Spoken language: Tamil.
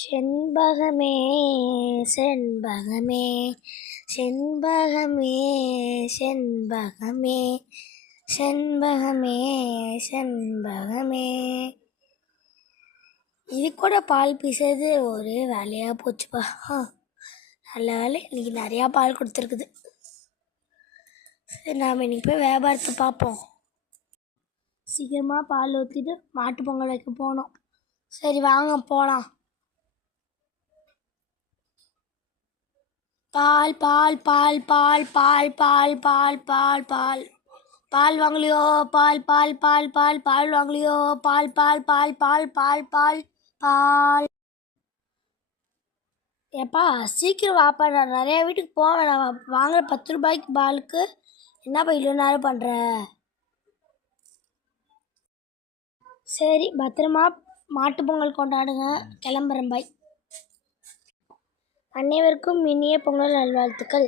செண்பகமே செண்பகமே செண்பகமே செண்பகமே செண்பகமே செண்பகமே. இது கூட பால் பீசுறது ஒரு வேலையாக போச்சுப்பா. நல்ல வேலை இன்னைக்கு நிறையா பால் கொடுத்துருக்குது. சரி, நாம் இன்னைக்கு போய் வியாபாரத்தை பார்ப்போம். சீக்கிரமாக பால் ஊற்றிட்டு மாட்டு பொங்கல் வைக்க போனோம். சரி வாங்க போகலாம். பால் பால் பால் பால் பால் பால் பால் பால் பால் பால் வாங்கலையோ? பால் பால் பால் பால் பால் வாங்கலையோ? பால் பால் பால் பால் பால் பால் பால். ஏப்பா சீக்கிரம் வாப்பா, நான் நிறையா வீட்டுக்கு போவேன். நான் வாங்குற 10 ரூபாய்க்கு பாலுக்கு என்னப்பா இவ்வளோ நேரம் பண்ணுற? சரி பத்திரமா மாட்டு பொங்கல் கொண்டாடுங்க, கிளம்புறேன். பாய். அனைவருக்கும் இனிய பொங்கல் நல்வாழ்த்துக்கள்.